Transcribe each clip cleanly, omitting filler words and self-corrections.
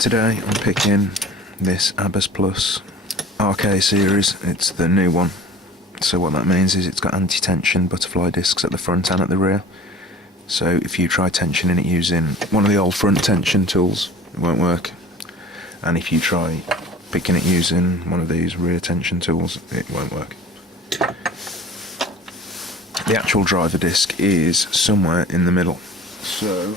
Today I'm picking this Abbas Plus RK series. It's the new one. So what that means is it's got anti-tension butterfly discs at the front and at the rear. So if you try tensioning it using one of the old front tension tools, it won't work. And if you try picking it using one of these rear tension tools, it won't work. The actual driver disc is somewhere in the middle. So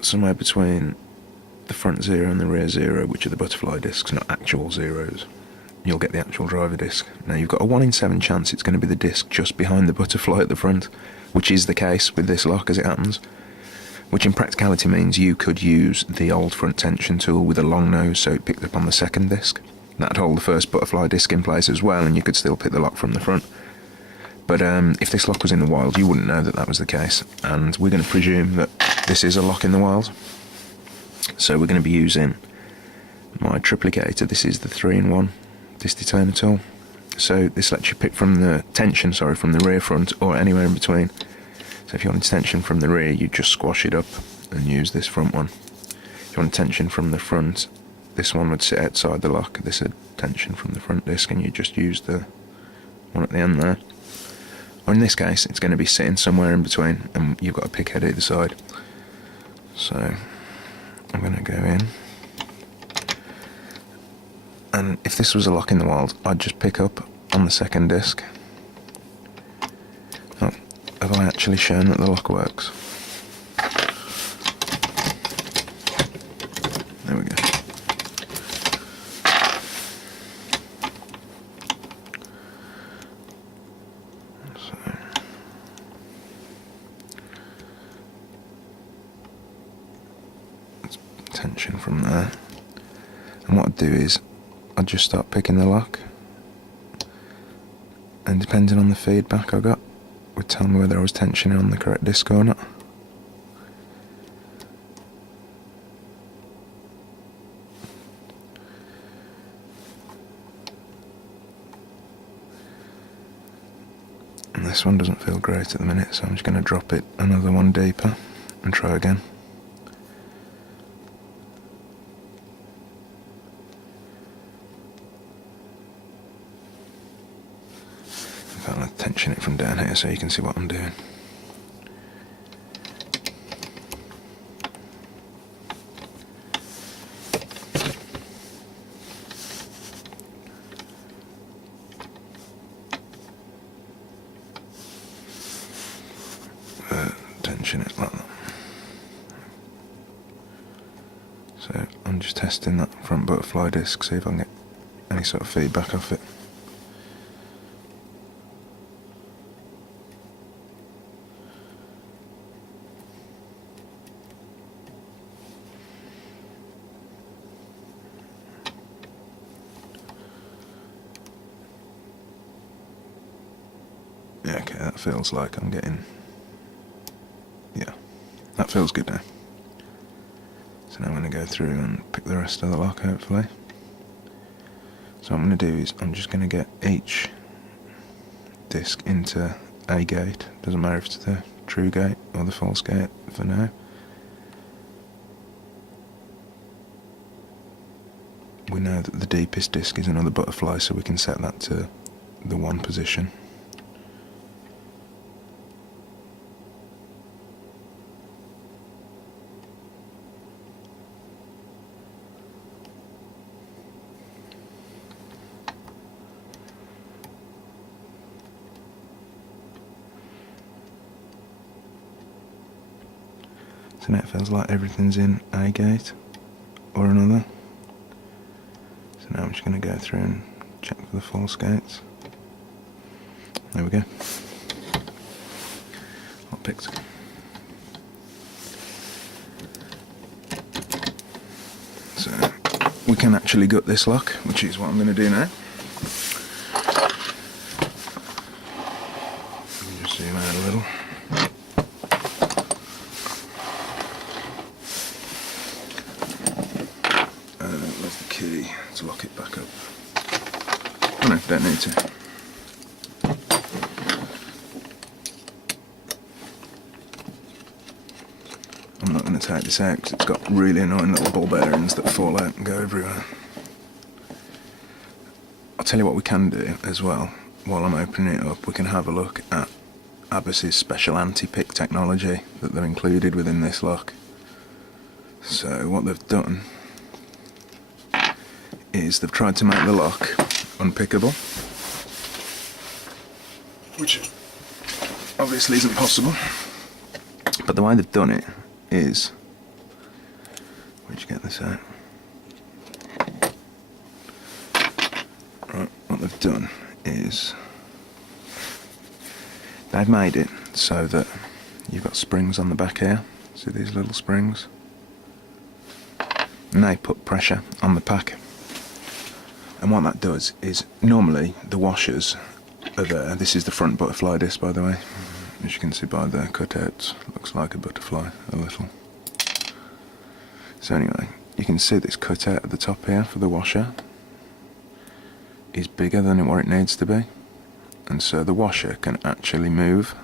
somewhere between the front zero and the rear zero, which are the butterfly discs, not actual zeros, you'll get the actual driver disc. Now you've got a 1 in 7 chance it's going to be the disc just behind the butterfly at the front, which is the case with this lock as it happens, which in practicality means you could use the old front tension tool with a long nose so it picked up on the second disc. That'd hold the first butterfly disc in place as well, and you could still pick the lock from the front. But if this lock was in the wild, you wouldn't know that that was the case, and we're going to presume that this is a lock in the wild. So we're going to be using my Triplicator. This is the 3-in-1 disc detainer tool. So this lets you pick from the tension, from the rear, front, or anywhere in between. So if you want tension from the rear, you just squash it up and use this front one. If you want tension from the front, this one would sit outside the lock. This is tension from the front disc, and you just use the one at the end there. Or in this case, it's going to be sitting somewhere in between, and you've got a pick head either side. So I'm going to go in, and if this was a lock in the wild, I'd just pick up on the second disc. Oh, have I actually shown that the lock works? There we go. Tension from there, and what I'd do is I'd just start picking the lock, and depending on the feedback I got would tell me whether I was tensioning on the correct disc or not. And this one doesn't feel great at the minute, so I'm just going to drop it another one deeper and try again. I'll tension it from down here so you can see what I'm doing. Tension it like that. So I'm just testing that front butterfly disc, see if I can get any sort of feedback off it. Yeah, okay, that feels like I'm getting... yeah, that feels good now. So now I'm going to go through and pick the rest of the lock, hopefully. So what I'm going to do is I'm just going to get each disc into a gate. Doesn't matter if it's the true gate or the false gate for now. We know that the deepest disc is another butterfly, so we can set that to the 1 position. So now it feels like everything's in a gate or another. So now I'm just going to go through and check for the false gates. There we go. All picked. So we can actually gut this lock, which is what I'm going to do now. Let me just zoom out a little. Where's the key to lock it back up? Oh no, don't need to. I'm not going to take this out because it's got really annoying little ball bearings that fall out and go everywhere. I'll tell you what we can do as well. While I'm opening it up, we can have a look at Abbas's special anti-pick technology that they've included within this lock. So what they've done is they've tried to make the lock unpickable, which obviously isn't possible. But the way they've done it is, where'd you get this out? Right, what they've done is they've made it so that you've got springs on the back here. See these little springs? And they put pressure on the pack. And what that does is, normally the washers are there. This is the front butterfly disc, by the way. As you can see by the cutouts, looks like a butterfly a little. So anyway, you can see this cutout at the top here for the washer is bigger than what it needs to be, and so the washer can actually move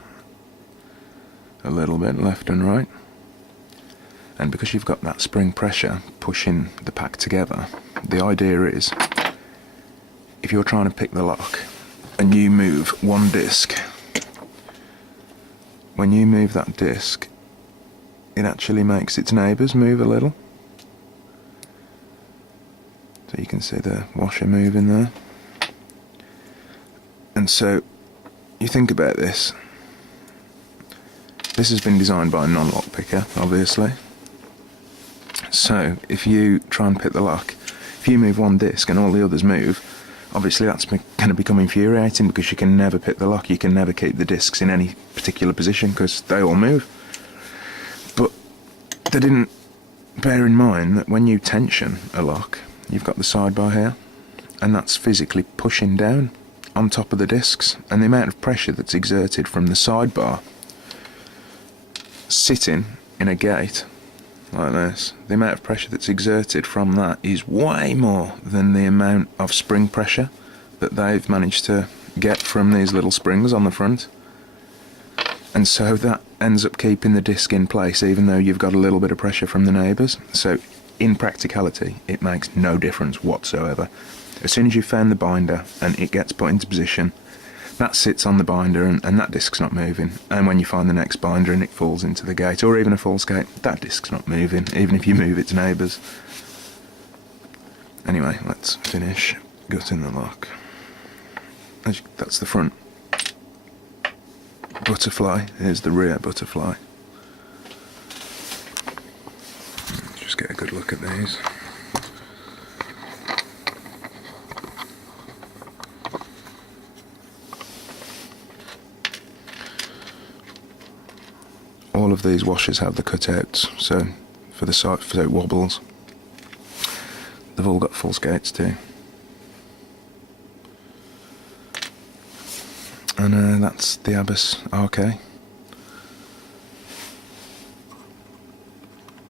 a little bit left and right. And because you've got that spring pressure pushing the pack together, the idea is, if you're trying to pick the lock and you move one disc, when you move that disc, it actually makes its neighbours move a little. So you can see the washer moving there. And so you think about this. This has been designed by a non-lock picker, obviously. So if you try and pick the lock, if you move one disc and all the others move, obviously that's going to become infuriating, because you can never pick the lock, you can never keep the discs in any particular position because they all move. But they didn't bear in mind that when you tension a lock, you've got the sidebar here, and that's physically pushing down on top of the discs, and the amount of pressure that's exerted from the sidebar sitting in a gate like this, the amount of pressure that's exerted from that is way more than the amount of spring pressure that they've managed to get from these little springs on the front. And so that ends up keeping the disc in place even though you've got a little bit of pressure from the neighbours. So in practicality it makes no difference whatsoever. As soon as you've found the binder and it gets put into position, that sits on the binder and that disc's not moving. And when you find the next binder and it falls into the gate, or even a false gate, that disc's not moving, even if you move its neighbours. Anyway, let's finish gutting the lock. That's the front butterfly, here's the rear butterfly. Let's just get a good look at these. All of these washers have the cutouts, so for the side, so it wobbles. They've all got false gates too. And that's the Abbas RK.